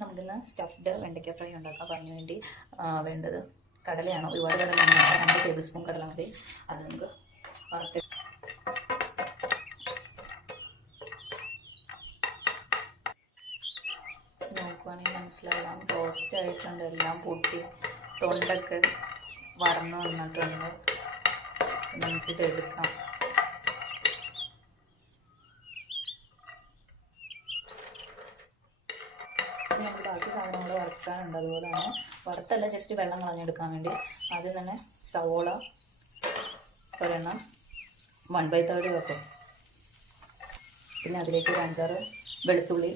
നമുക്കിന്ന് സ്റ്റഫ്ഡ് വെണ്ടയ്ക്ക ഫ്രൈ ഉണ്ടാക്കാം അപ്പം അതിന് വേണ്ടി വേണ്ടത് കടലയാണ്. ഒരുപാട് കടല രണ്ട് ടേബിൾ സ്പൂൺ കടല മതി. അത് നമുക്ക് വറുത്ത് നോക്കുവാണെങ്കിൽ മനസ്സിലാകാം റോസ്റ്റ് ആയിട്ടുണ്ട്. എല്ലാം പൊട്ടി. തൊണ്ടൊക്കെ വറന്ന് വന്നിട്ടുണ്ട്. നമുക്കിത് എടുക്കാം വറുക്കാനുണ്ട് അതുപോലെ തന്നെ വറുത്തല്ല ജസ്റ്റ് വെള്ളം കളഞ്ഞെടുക്കാൻ വേണ്ടി ആദ്യം തന്നെ സവോള ഒരെണ്ണം വൺ ബൈ തേർഡ് വെക്കും. പിന്നെ അതിലേക്ക് ഒരു അഞ്ചാറ് വെളുത്തുള്ളി.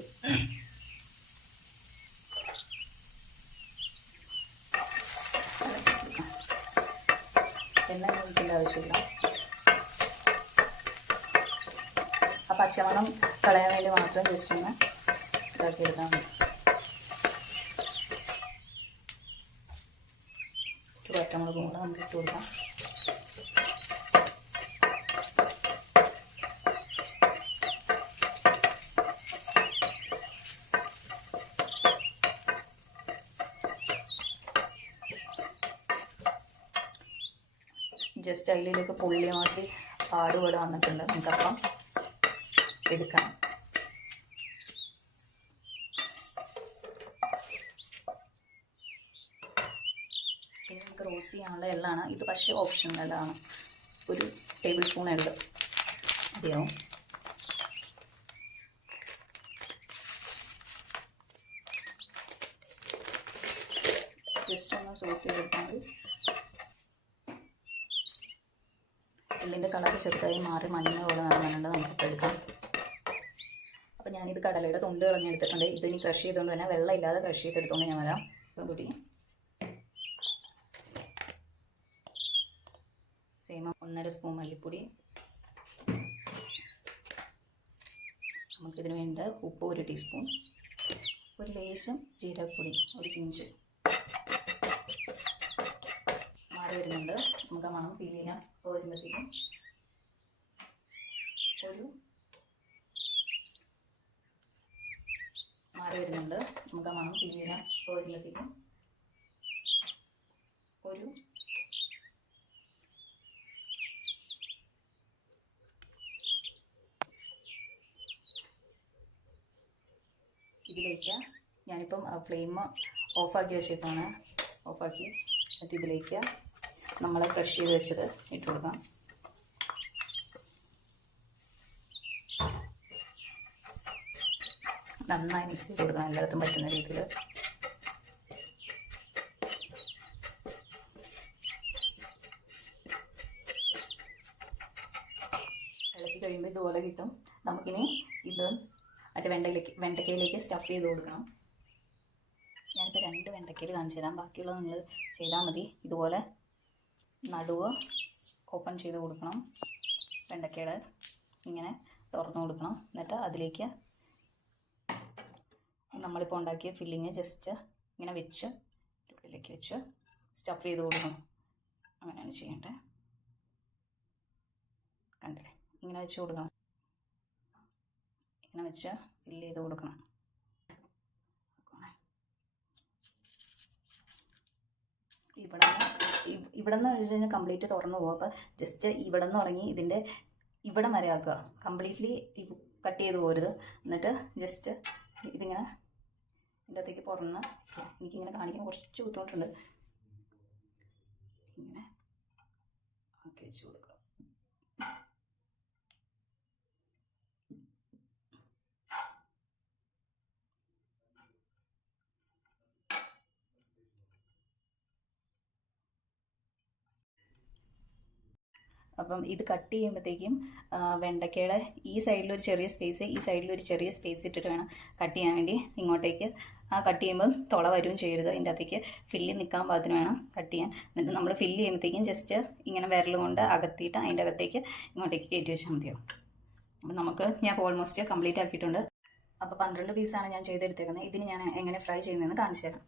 എണ്ണ ഒഴിക്കേണ്ട ആവശ്യമില്ല. ആ പച്ചമണം കളയാൻ വേണ്ടി മാത്രം ജസ്റ്റ് ഒന്ന് ഇതാക്കിയെടുക്കാൻ മതി. പച്ചമുളക് കൂടെ നമുക്ക് ഇട്ട് കൊടുക്കാം. ജസ്റ്റ് അതിലേക്ക് പുള്ളി മാറ്റി പാട് പോലെ വന്നിട്ടുണ്ട്. നമുക്കപ്പം എടുക്കാം. ഇനി നമുക്ക് റോസ്റ്റ് ചെയ്യാനുള്ള എള്ളാണ്. ഇത് പക്ഷേ ഓപ്ഷണലാണ് ഒരു ടേബിൾ സ്പൂൺ എള്ള്. മതിയാവും ജസ്റ്റ് ഒന്ന് സോട്ട് ചെയ്തെടുത്താൽ മതി. എള്ളിന്റെ കളർ ചെറുതായി മാറി മഞ്ഞ പോലെ നടന്നുണ്ട് നമുക്കിപ്പോൾ എടുക്കാം. അപ്പോൾ ഞാനിത് കടലയുടെ തൊണ്ട് കളഞ്ഞെടുത്തിട്ടുണ്ട്. ഇതിനി ക്രഷ് ചെയ്തുകൊണ്ട് തന്നെ വെള്ളം ഇല്ലാതെ ക്രഷ് ചെയ്തെടുത്തുകൊണ്ട് ഞാൻ വരാം. ഇപ്പം സെയിം ഒന്നര സ്പൂൺ മല്ലിപ്പൊടി. നമുക്കിതിന് വേണ്ട ഉപ്പ് ഒരു ടീസ്പൂൺ. ഒരു ലേശം ജീരകപ്പൊടി ഒരു പിഞ്ച്. മാറി വരുന്നുണ്ട്. നമുക്ക് മണം ചെയ്യാം അപ്പോൾ വരുമ്പോഴത്തേക്കും ഒരു മാറി വരുന്നുണ്ട്. നമുക്ക് മണം ചെയ്യാം അപ്പോൾ വരുമ്പോഴത്തേക്കും ഒരു ഇതിലേക്ക് ഞാനിപ്പം ഫ്ലെയിം ഓഫാക്കി വെച്ചേക്കാണ്. ഓഫാക്കി. എന്നിട്ട് ഇതിലേക്ക് നമ്മൾ ക്രഷ് ചെയ്ത് വെച്ചത് ഇട്ട് കൊടുക്കാം. നന്നായി മിക്സ് ചെയ്ത് കൊടുക്കാം എല്ലായിടത്തും പറ്റുന്ന രീതിയിൽ. ഇളക്കി കഴിയുമ്പോൾ ഇതുപോലെ കിട്ടും. നമുക്കിനി ഇത് മറ്റേ വെണ്ടയിലേക്ക് വെണ്ടയ്ക്കയിലേക്ക് സ്റ്റഫ് ചെയ്ത് കൊടുക്കണം. ഞാനിപ്പോൾ രണ്ട് വെണ്ടയ്ക്കയിൽ കാണിച്ചു തരാം. ബാക്കിയുള്ളത് നിങ്ങൾ ചെയ്താൽ മതി. ഇതുപോലെ നടുവ് ഓപ്പൺ ചെയ്ത് കൊടുക്കണം. വെണ്ടയ്ക്കയുടെ ഇങ്ങനെ തുറന്നു കൊടുക്കണം. എന്നിട്ട് അതിലേക്ക് നമ്മളിപ്പോൾ ഉണ്ടാക്കിയ ഫില്ലിങ് ജസ്റ്റ് ഇങ്ങനെ വെച്ച് ഉള്ളിലേക്ക് വെച്ച് സ്റ്റഫ് ചെയ്ത് കൊടുക്കണം. അങ്ങനെയാണ് ചെയ്യേണ്ടത്. കണ്ടില്ലേ? ഇങ്ങനെ വെച്ച് കൊടുക്കണം. ഇങ്ങനെ വെച്ച് ഫില്ല് ചെയ്ത് കൊടുക്കണം. ഇവിടെ ഇവിടെ നിന്ന് വെച്ച് കഴിഞ്ഞാൽ കംപ്ലീറ്റ് തുറന്നു പോകും. അപ്പോൾ ജസ്റ്റ് ഇവിടെ നിന്ന് തുടങ്ങി ഇതിന്റെ ഇവിടെ വരെ ആക്കുക. കംപ്ലീറ്റ്ലി കട്ട് ചെയ്ത് പോരുത്. എന്നിട്ട് ജസ്റ്റ് ഇതിങ്ങനെ ഇതിന്റെ അകത്തേക്ക് പുറന്ന് എനിക്കിങ്ങനെ കാണിക്കാൻ കുറച്ച് ബുദ്ധിമുട്ടുണ്ട്. ഇങ്ങനെ. ആക്കി വെച്ച് കൊടുക്കുക. അപ്പം ഇത് കട്ട് ചെയ്യുമ്പോഴത്തേക്കും വെണ്ടയ്ക്കയുടെ ഈ സൈഡിൽ ഒരു ചെറിയ സ്പേസ് ഈ സൈഡിൽ ഒരു ചെറിയ സ്പേസ് ഇട്ടിട്ട് വേണം കട്ട് ചെയ്യാൻ വേണ്ടി ഇങ്ങോട്ടേക്ക്. ആ കട്ട് ചെയ്യുമ്പോൾ തുള വരും ചെയ്യരുത്. അതിന്റെ അകത്തേക്ക് ഫില്ല് നിൽക്കാൻ പാകത്തിന് വേണം കട്ട് ചെയ്യാൻ. എന്നിട്ട് നമ്മൾ ഫില്ല് ചെയ്യുമ്പോഴത്തേക്കും ജസ്റ്റ് ഇങ്ങനെ വിരൽ കൊണ്ട് അകത്തിയിട്ട് അതിന്റെ അകത്തേക്ക് ഇങ്ങോട്ടേക്ക് കയറ്റി വെച്ചാൽ മതിയോ അപ്പം നമുക്ക് ഞാൻ ഓൾമോസ്റ്റ് കംപ്ലീറ്റ് ആക്കിയിട്ടുണ്ട്. അപ്പോൾ പന്ത്രണ്ട് പീസാണ് ഞാൻ ചെയ്തെടുത്തേക്കുന്നത്. ഇതിന് ഞാൻ എങ്ങനെ ഫ്രൈ ചെയ്യുന്നതെന്ന് കാണിച്ചു തരാം.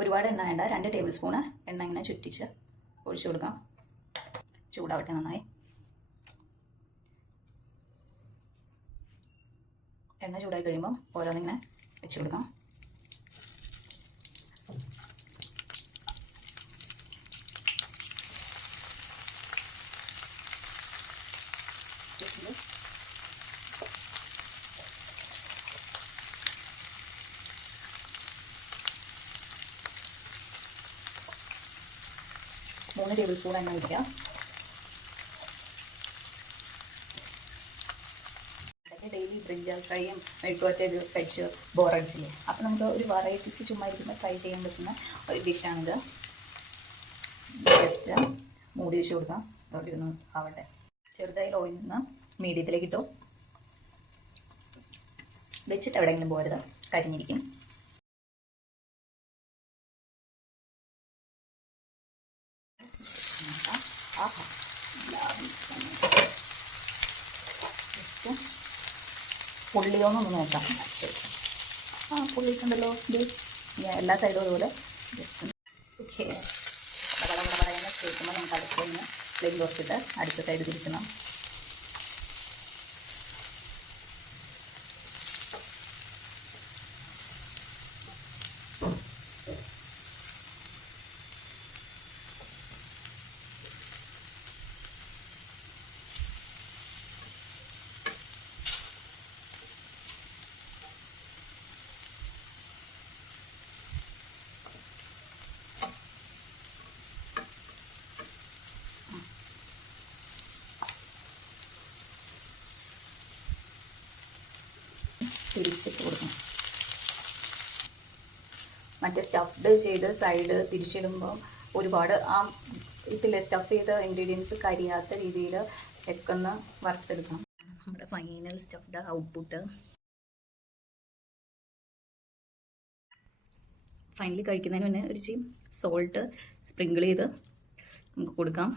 ഒരുപാട് എണ്ണ വേണ്ട. രണ്ട് ടേബിൾ സ്പൂണ് എണ്ണ ഇങ്ങനെ ചുറ്റിച്ച് ഒഴിച്ചു കൊടുക്കാം. ചൂടാവട്ടെ നന്നായി. എണ്ണ ചൂടായി കഴിയുമ്പം ഓരോന്നിങ്ങനെ വെച്ച് കൊടുക്കാം. മൂന്ന് ടേബിൾ സ്പൂൺ എണ്ണ ഇതൊക്കെ ഡെയിലി ബ്രിഞ്ചാൽ ഫ്രൈയും മെഴുക്കുവറ്റത് കഴിച്ച് ബോറടിച്ചില്ലേ? അപ്പോൾ നമുക്ക് ഒരു വെറൈറ്റിക്ക് ചുമ്മാ ഇരിക്കുമ്പോൾ ട്രൈ ചെയ്യാൻ പറ്റുന്ന ഒരു ഡിഷാണിത് ജസ്റ്റ് മൂടി വെച്ച് കൊടുക്കാം. റൊട്ടി ഒന്ന് ആവട്ടെ. ചെറുതായി ഓയിൽ നിന്ന് മീഡിയത്തിലേക്ക് ഇട്ടു. വെച്ചിട്ട് എവിടെയെങ്കിലും പോരുത്. കരിഞ്ഞിരിക്കും. നോക്കാം. ആഹാ ജസ്റ്റ് പുള്ളിയോന്നൊന്ന് നോക്കാം. ശരി ആ പുള്ളിയിട്ടുണ്ടല്ലോ. ഇത് എല്ലാ സൈഡും അതുപോലെ ജസ്റ്റ് ഓക്കെ കേൾക്കുമ്പോൾ നമുക്ക് അടുത്ത് നിന്ന് പ്ലെയിൻ കുറച്ചിട്ട് അടുത്ത സൈഡ് തിരിക്കണം. തിരിച്ചിട്ട് കൊടുക്കണം. മറ്റേ സ്റ്റഫ്ഡ് ചെയ്ത് സൈഡ് തിരിച്ചിടുമ്പോൾ ഒരുപാട് ആ ഇതിൽ സ്റ്റഫ് ചെയ്ത ഇൻഗ്രീഡിയൻസ് കരിയാത്ത രീതിയിൽ ഒക്കെ ഒന്ന് വറുത്തെടുക്കണം. നമ്മുടെ ഫൈനൽ സ്റ്റഫ്ഡ് ഔട്ട്പുട്ട് ഫൈനലി കഴിക്കുന്നതിന് മുന്നേ ഒരു സോൾട്ട് സ്പ്രിങ്കിൾ ചെയ്ത് നമുക്ക് കൊടുക്കാം.